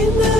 in the